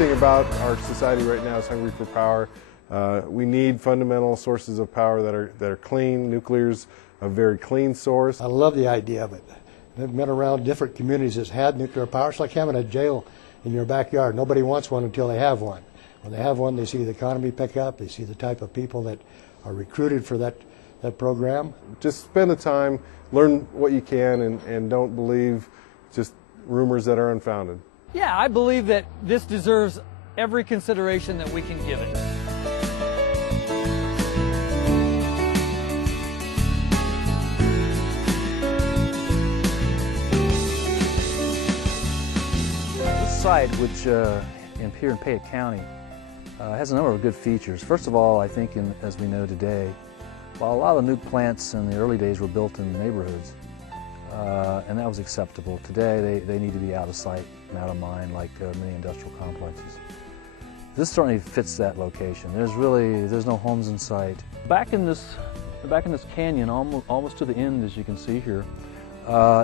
everything about our society right now is hungry for power. We need fundamental sources of power that are clean. Nuclear's a very clean source. I love the idea of it. I've been around different communities that's had nuclear power. It's like having a jail in your backyard. Nobody wants one until they have one. When they have one, they see the economy pick up. They see the type of people that are recruited for that program. Just spend the time, learn what you can, and don't believe just rumors that are unfounded. Yeah, I believe that this deserves every consideration that we can give it. This site, which here in Payette County, has a number of good features. First of all, I think, as we know today, while a lot of the nuke plants in the early days were built in neighborhoods, and that was acceptable, today they need to be out of sight and out of mind, like many industrial complexes. This certainly fits that location. There's no homes in sight. Back in this canyon, almost to the end, as you can see here,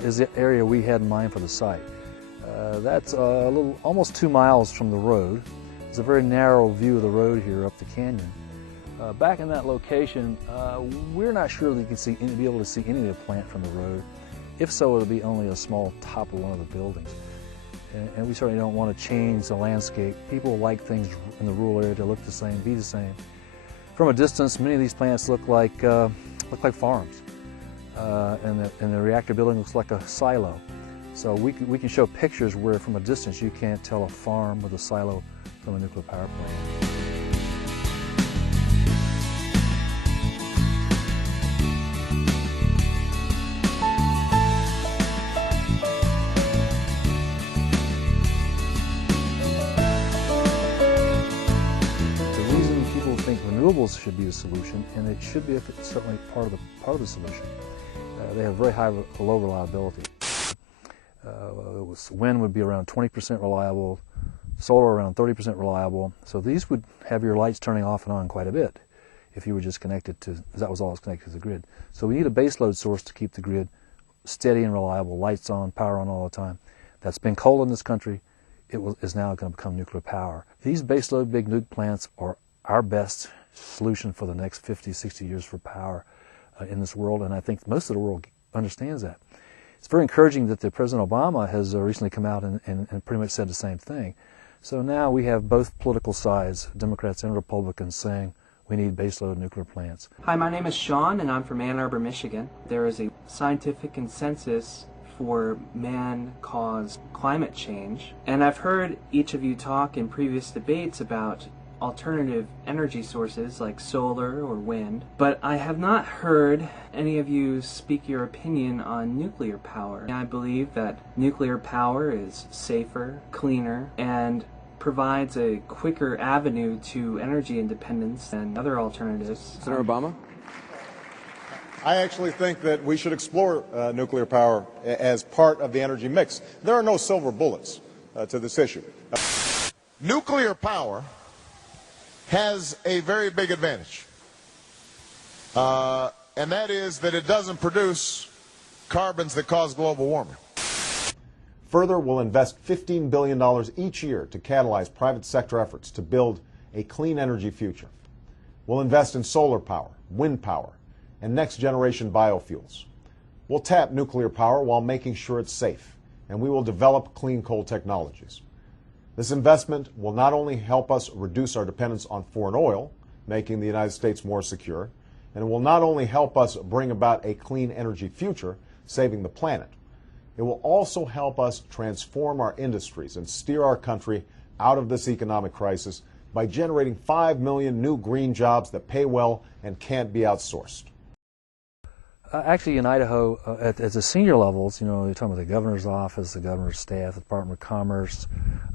is the area we had in mind for the site. That's almost 2 miles from the road. It's a very narrow view of the road here up the canyon. Back in that location, we're not sure that you can be able to see any of the plant from the road. If so, it'll be only a small top of one of the buildings. And we certainly don't want to change the landscape. People like things in the rural area to look the same, be the same. From a distance, many of these plants look like farms, and the reactor building looks like a silo. So we can show pictures where, from a distance, you can't tell a farm with a silo from a nuclear power plant. Think renewables should be a solution, and it should be certainly part of the solution. They have very low reliability. Wind would be around 20% reliable, solar around 30% reliable. So these would have your lights turning off and on quite a bit if you were just connected to, that was always connected to the grid. So we need a baseload source to keep the grid steady and reliable, lights on, power on all the time. That's been coal in this country. Is now going to become nuclear power. These baseload big nuke plants are our best solution for the next 50, 60 years for power in this world, and I think most of the world understands that. It's very encouraging that President Obama has recently come out and pretty much said the same thing. So now we have both political sides, Democrats and Republicans, saying we need baseload nuclear plants. Hi, my name is Sean, and I'm from Ann Arbor, Michigan. There is a scientific consensus for man-caused climate change, and I've heard each of you talk in previous debates about alternative energy sources like solar or wind, but I have not heard any of you speak your opinion on nuclear power. I believe that nuclear power is safer, cleaner, and provides a quicker avenue to energy independence than other alternatives. Senator Obama? I actually think that we should explore nuclear power as part of the energy mix. There are no silver bullets to this issue. Nuclear power has a very big advantage, and that is that it doesn't produce carbons that cause global warming. Further, we'll invest $15 billion each year to catalyze private sector efforts to build a clean energy future. We'll invest in solar power, wind power, and next-generation biofuels. We'll tap nuclear power while making sure it's safe, and we will develop clean coal technologies. This investment will not only help us reduce our dependence on foreign oil, making the United States more secure, and it will not only help us bring about a clean energy future, saving the planet, it will also help us transform our industries and steer our country out of this economic crisis by generating 5 million new green jobs that pay well and can't be outsourced. Actually, in Idaho, at the senior levels, you know, you're talking about the governor's office, the governor's staff, the Department of Commerce,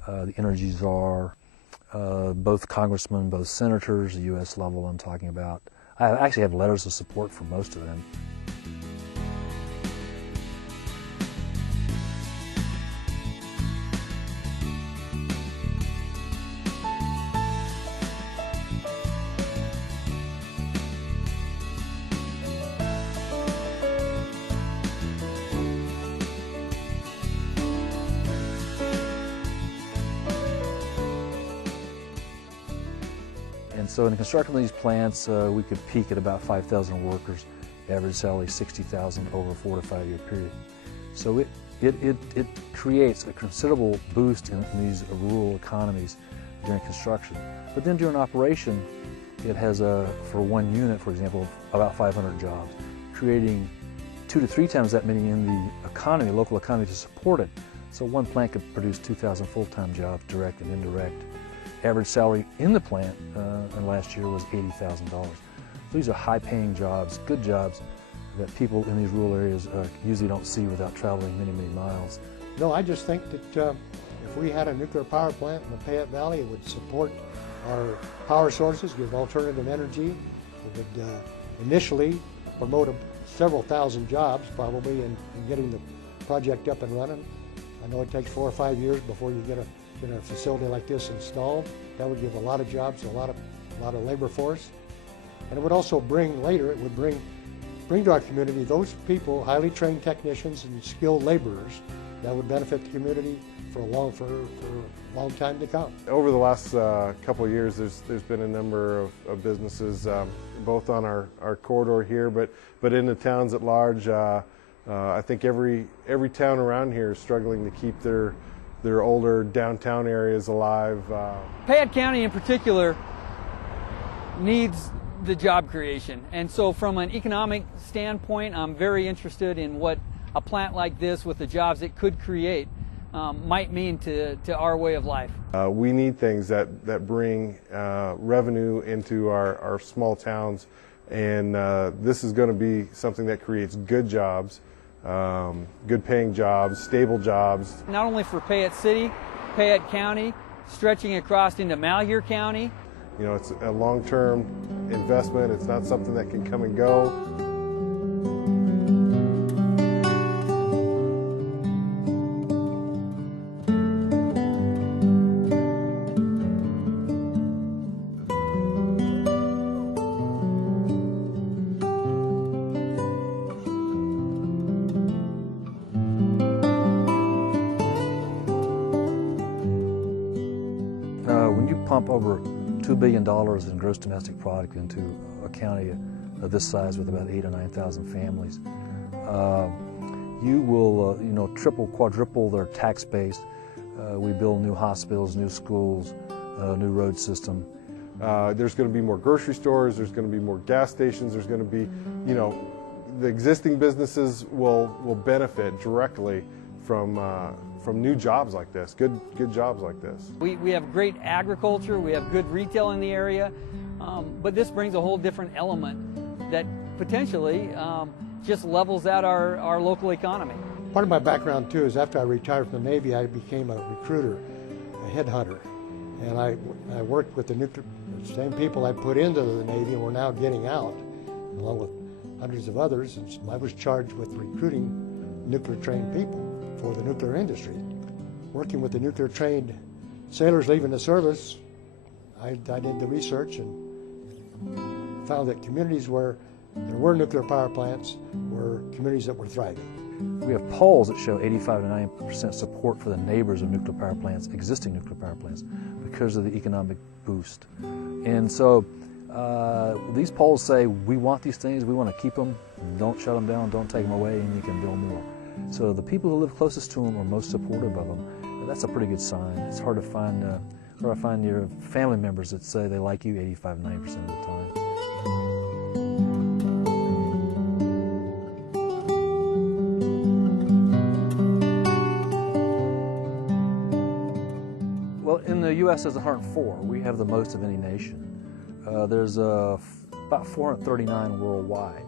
the Energy Czar, both congressmen, both senators, the U.S. level I'm talking about. I actually have letters of support from most of them. So in constructing these plants, we could peak at about 5,000 workers, average salary 60,000 over a 4 to 5 year period. So it creates a considerable boost in these rural economies during construction. But then during operation, it has, for one unit, for example, about 500 jobs, creating 2 to 3 times that many in the economy, local economy, to support it. So one plant could produce 2,000 full-time jobs, direct and indirect. Average salary in the plant in last year was $80,000. These are high-paying jobs, good jobs that people in these rural areas usually don't see without traveling many, many miles. No, I just think that if we had a nuclear power plant in the Payette Valley, it would support our power sources, give alternative energy. It would initially promote several thousand jobs probably in getting the project up and running. I know it takes 4 or 5 years before you get a facility like this installed. That would give a lot of jobs, a lot of labor force. And it would also bring to our community those people, highly trained technicians and skilled laborers that would benefit the community for a long time to come. Over the last couple of years, there's been a number of businesses, both on our corridor here, but in the towns at large. I think every town around here is struggling to keep their older downtown areas alive. Payette County in particular needs the job creation, and so from an economic standpoint, I'm very interested in what a plant like this with the jobs it could create might mean to our way of life. We need things that bring revenue into our small towns, and this is going to be something that creates good jobs, good paying jobs, stable jobs. Not only for Payette City, Payette County, stretching across into Malheur County. You know, it's a long-term investment. It's not something that can come and go. When you pump over $2 billion in gross domestic product into a county of this size with about 8,000 or 9,000 families, you will, triple, quadruple their tax base. We build new hospitals, new schools, new road system. There's going to be more grocery stores. There's going to be more gas stations. There's going to be, the existing businesses will benefit directly from new jobs like this, good jobs like this. We have great agriculture, we have good retail in the area, but this brings a whole different element that potentially just levels out our local economy. Part of my background too is after I retired from the Navy, I became a recruiter, a headhunter, and I worked with the same people I put into the Navy and we're now getting out, along with hundreds of others, and I was charged with recruiting nuclear-trained people for the nuclear industry. Working with the nuclear-trained sailors leaving the service, I did the research and found that communities where there were nuclear power plants were communities that were thriving. We have polls that show 85 to 90% support for the neighbors of nuclear power plants, existing nuclear power plants, because of the economic boost. And so these polls say we want these things, we want to keep them, don't shut them down, don't take them away, and you can build more. So the people who live closest to them are most supportive of them. That's a pretty good sign. It's hard to find your family members that say they like you 85 to 90% of the time. Well, in the U.S. there's 104. We have the most of any nation. There's about 439 worldwide.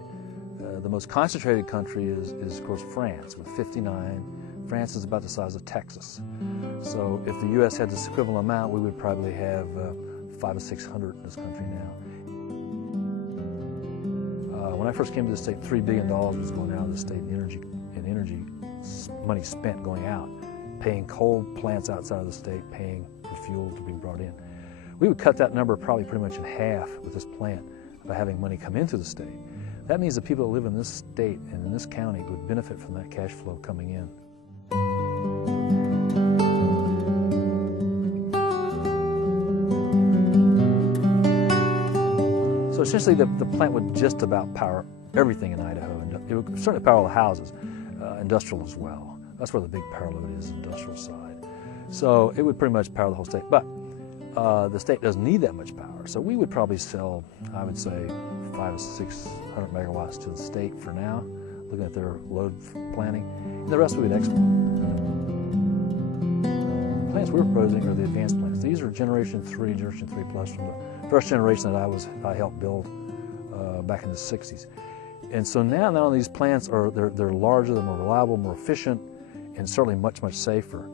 The most concentrated country is, of course, France, with 59. France is about the size of Texas. So if the U.S. had this equivalent amount, we would probably have 500 or 600 in this country now. When I first came to the state, $3 billion was going out of the state in energy money spent going out, paying coal plants outside of the state, paying for fuel to be brought in. We would cut that number probably pretty much in half with this plant by having money come into the state. That means the people that live in this state and in this county would benefit from that cash flow coming in. So essentially the plant would just about power everything in Idaho. And it would certainly power all the houses, industrial as well. That's where the big power load is, industrial side. So it would pretty much power the whole state. But the state doesn't need that much power. So we would probably sell, I would say, 500 or 600 megawatts to the state for now, looking at their load planning. And the rest we would export. The plants we're proposing are the advanced plants. These are Generation 3, Generation 3 Plus from the first generation that I helped build back in the 60s. And so now not only these plants they're larger, they're more reliable, more efficient, and certainly much, much safer.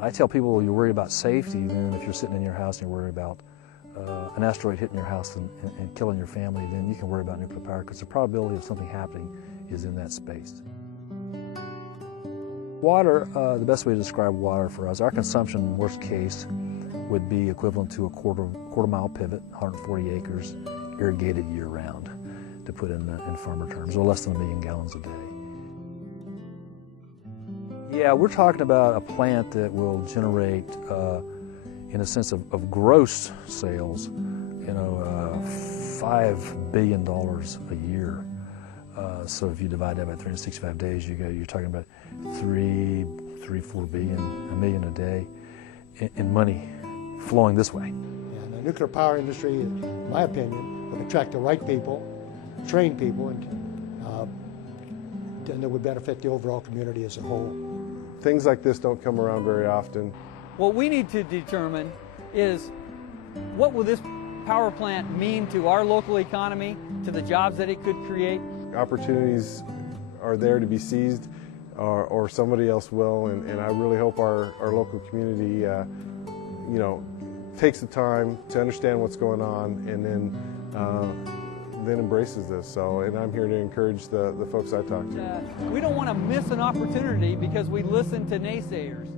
I tell people you're worried about safety, then if you're sitting in your house and you're worried about an asteroid hitting your house and killing your family, then you can worry about nuclear power because the probability of something happening is in that space. Water, the best way to describe water for us, our consumption, worst case, would be equivalent to a quarter mile pivot, 140 acres, irrigated year-round, to put in farmer terms, or less than 1 million gallons a day. Yeah, we're talking about a plant that will generate, in a sense of gross sales, $5 billion a year. So if you divide that by 365 days, you're talking about $4 billion a day in money flowing this way. And the nuclear power industry, in my opinion, would attract the right people, train people, and that would benefit the overall community as a whole. Things like this don't come around very often. What we need to determine is what will this power plant mean to our local economy, to the jobs that it could create. Opportunities are there to be seized, or somebody else will, and I really hope our local community takes the time to understand what's going on and then embraces this. So, and I'm here to encourage the folks I talk to. We don't want to miss an opportunity because we listen to naysayers.